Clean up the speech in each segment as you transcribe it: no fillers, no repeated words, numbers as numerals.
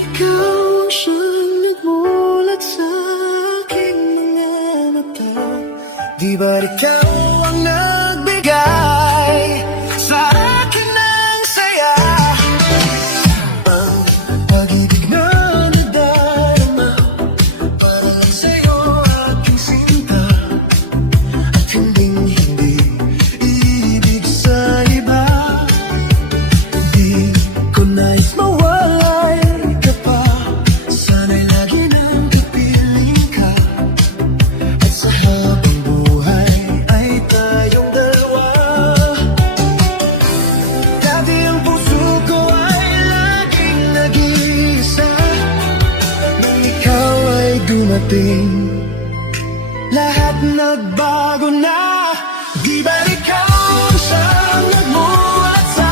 ikaw siyang nagmulat sa aking mga mata? Di ba ikaw ang nagbigay sa akin ng saya? Ang pag-ibig na nadarama para lang sa'yo aking sinta, at hinding-hindi ibig sa iba. Di ko nais mawalay ka pa, sana'y lagi nang ipiling ka, at sa habang buhay ay tayong dalawa. Dati ang puso ko ay laging nag-iisa, nang ikaw ay dumating, lahat nagbago na. Di ba ikaw ang siyang nagmulat sa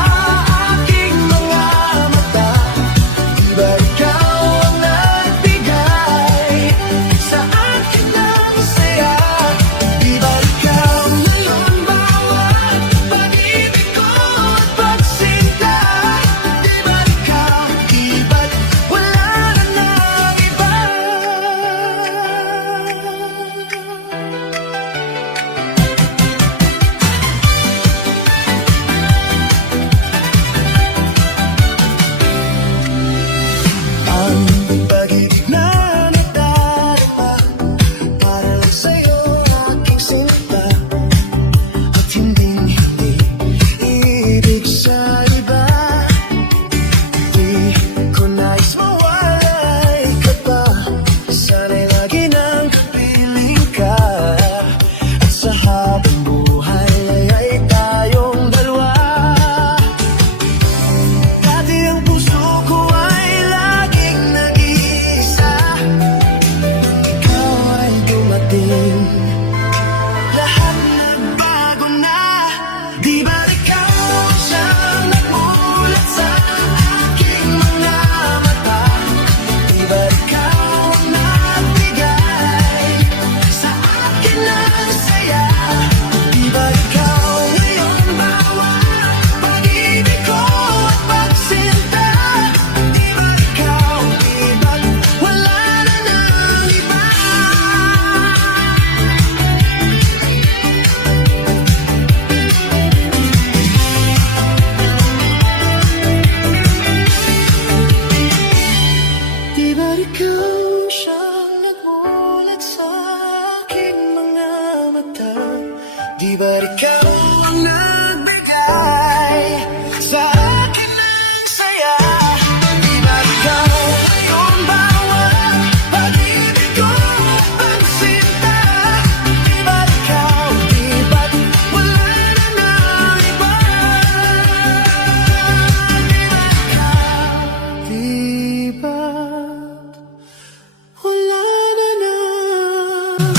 aking mga mata? Di ba ikaw ang nagbigay sa akin ng saya? Di ba ikaw ngayon bawat pag-ibig ko at pagsinta? Di ba ikaw iba't wala na ng iba? Ang pag-ibig na nadarama para lang sa'yo aking sinta, at hinding-hindi ibig sa iba. Di ko nais mawalay ka pa, sana'y lagi nang kapiling ka, at sa habang buhay ay tayong dalawa. Dati ang puso ko ay laging nag-iisa, ikaw ay dumating, lahat nagbago na. Di ba ikaw siyang nagmulat sa aking mga mata? Di ba ikaw ang nagbigay sa akin ng saya? Di ba ikaw ngayon bawat pag-ibig ko at pagsinta? Di ba ikaw iba't wala na ng iba? Di ba ikaw siyang nagmulat sa aking mga mata? Di ba ikaw ang nagbigay sa akin ng saya? Di ba ikaw ngayon bawat pag-ibig ko at pagsinta? Di ba ikaw iba't wala na ng iba? Di ba wala na ng